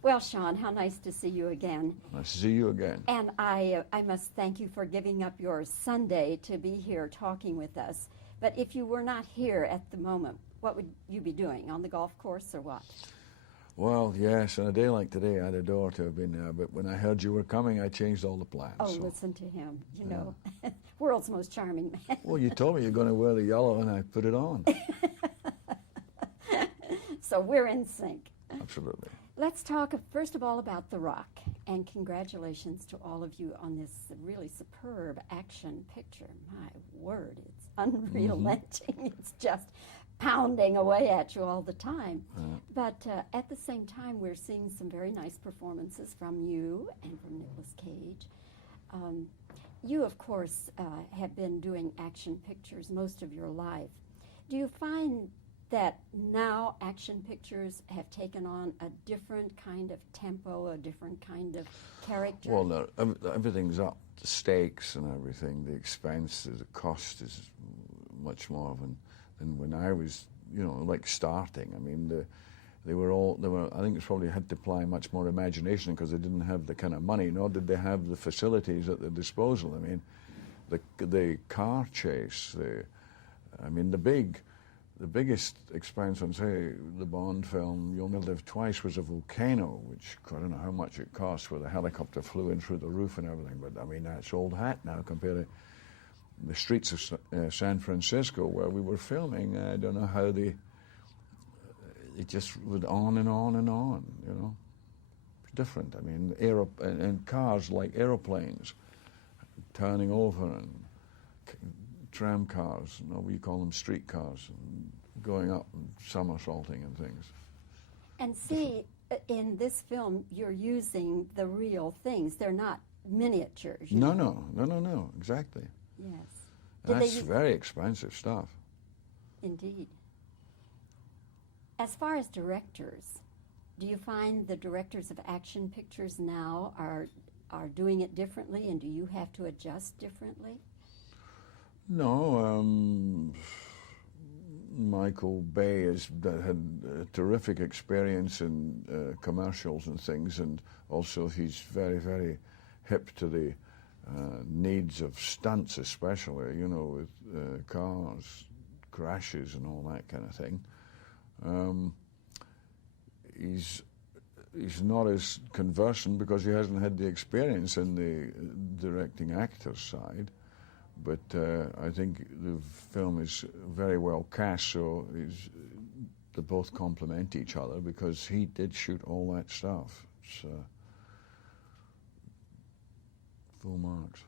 Well, Sean, how nice to see you again. Nice to see you again. And I must thank you for giving up your Sunday to be here talking with us. But if you were not here at the moment, what would you be doing? On the golf course or what? Well, yes, on a day like today, I'd adore to have been there, but when I heard you were coming, I changed all the plans. Oh, so. listen to him, you know, world's most charming man. Well, you told me you're going to wear the yellow, and I put it on. So we're in sync. Absolutely. Let's talk first of all about The Rock, and congratulations to all of you on this really superb action picture. My word, it's unrelenting. It's just pounding away at you all the time. But at the same time, we're seeing some very nice performances from you and from Nicolas Cage. You, of course, have been doing action pictures most of your life. Do you find that now action pictures have taken on a different kind of tempo, a different kind of character? Well, no, everything's up. The stakes and everything, the expense, the cost is much more than when I was, you know, like starting. I mean, they were. I think it's probably had to apply much more imagination because they didn't have the kind of money, nor did they have the facilities at their disposal. I mean, the car chase, the biggest expense on, say, the Bond film, You Only Live Twice, was a volcano, which I don't know how much it cost, where the helicopter flew in through the roof and everything, but I mean, that's old hat now compared to the streets of San Francisco where we were filming. I don't know how it just went on and on and on, you know. It's different. I mean, and cars like aeroplanes, turning over, and tram cars, no, we call them street cars, and going up and somersaulting and things. And see, in this film, you're using the real things. They're not miniatures. No, exactly. Yes. That's very expensive stuff. Indeed. As far as directors, do you find the directors of action pictures now are doing it differently, and do you have to adjust differently? No, Michael Bay has had a terrific experience in commercials and things, and also he's very, very hip to the needs of stunts, especially, you know, with cars, crashes and all that kind of thing. He's not as conversant because he hasn't had the experience in the directing actor's side. But I think the film is very well cast, so they both complement each other because he did shoot all that stuff. It's full marks.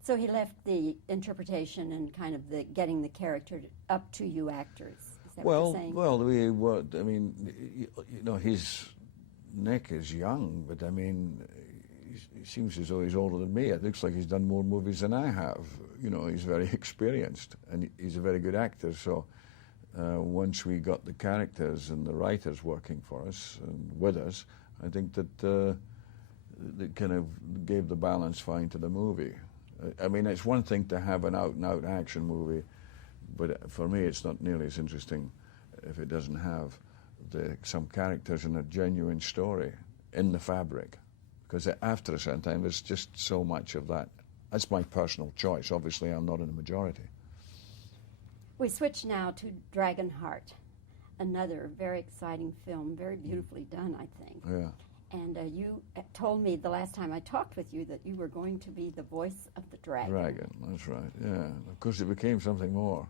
So he left the interpretation and kind of the getting the character up to you actors. Is that what you're saying? Well, I mean, you know, Nick is young, but I mean, he seems as though he's older than me. It looks like he's done more movies than I have. You know, he's very experienced, and he's a very good actor. So once we got the characters and the writers working for us and with us, I think that it kind of gave the balance fine to the movie. I mean, it's one thing to have an out-and-out action movie, but for me it's not nearly as interesting if it doesn't have some characters and a genuine story in the fabric. Because after a certain time, there's just so much of that. That's my personal choice. Obviously, I'm not in the majority. We switch now to Dragonheart, another very exciting film, very beautifully done, I think. Yeah. And you told me the last time I talked with you that you were going to be the voice of the dragon. Dragon, that's right, yeah. Of course, it became something more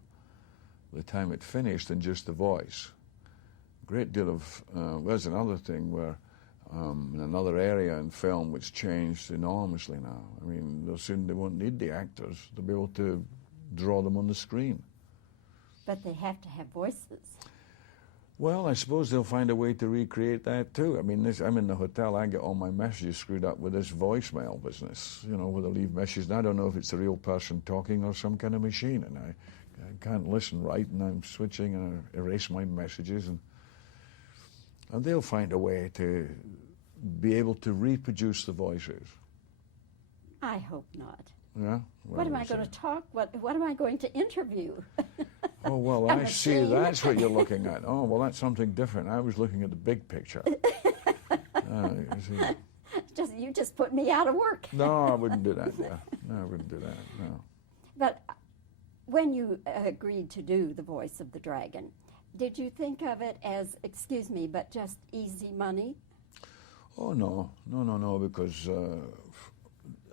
by the time it finished than just the voice. A great deal of, there's another thing where in another area in film which changed enormously now. I mean, soon they won't need the actors. They'll be able to draw them on the screen. But they have to have voices. Well, I suppose they'll find a way to recreate that too. I mean, I'm in the hotel, I get all my messages screwed up with this voicemail business, you know, where they leave messages. And I don't know if it's a real person talking or some kind of machine, and I can't listen right, and I'm switching and I erase my messages, and they'll find a way to be able to reproduce the voices. I hope not. Yeah? Well, what am I going to talk? What am I going to interview? Oh, well, I see. That's what you're looking at. Oh, well, that's something different. I was looking at the big picture. See. You just put me out of work. No, I wouldn't do that. Yeah. No, I wouldn't do that. No. But when you agreed to do the voice of the dragon, did you think of it as, excuse me, but just easy money? Oh, no, because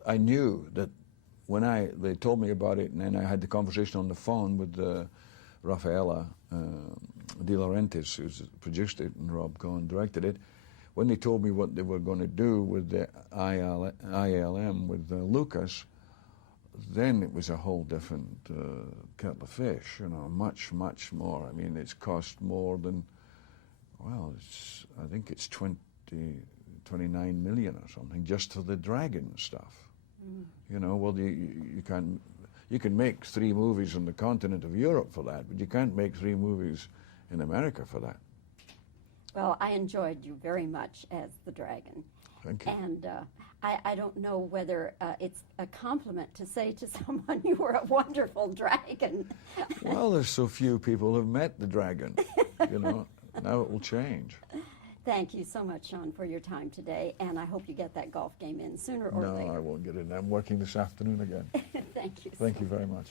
I knew that when they told me about it, and then I had the conversation on the phone with Rafaela De Laurentiis, who's produced it, and Rob Cohen directed it. When they told me what they were going to do with the ILM with Lucas, then it was a whole different kettle of fish, much, much more. I mean, it's cost more than, well, I think it's 29 million or something just for the dragon stuff. Well, you can make 3 movies on the continent of Europe for that, but you can't make 3 movies in America for that. Well, I enjoyed you very much as the dragon. Thank you. And I don't know whether it's a compliment to say to someone you were a wonderful dragon. Well, there's so few people who've met the dragon, Now it will change. Thank you so much, Sean, for your time today, and I hope you get that golf game in sooner or later. No, I won't get in. I'm working this afternoon again. Thank you. Thank you very much.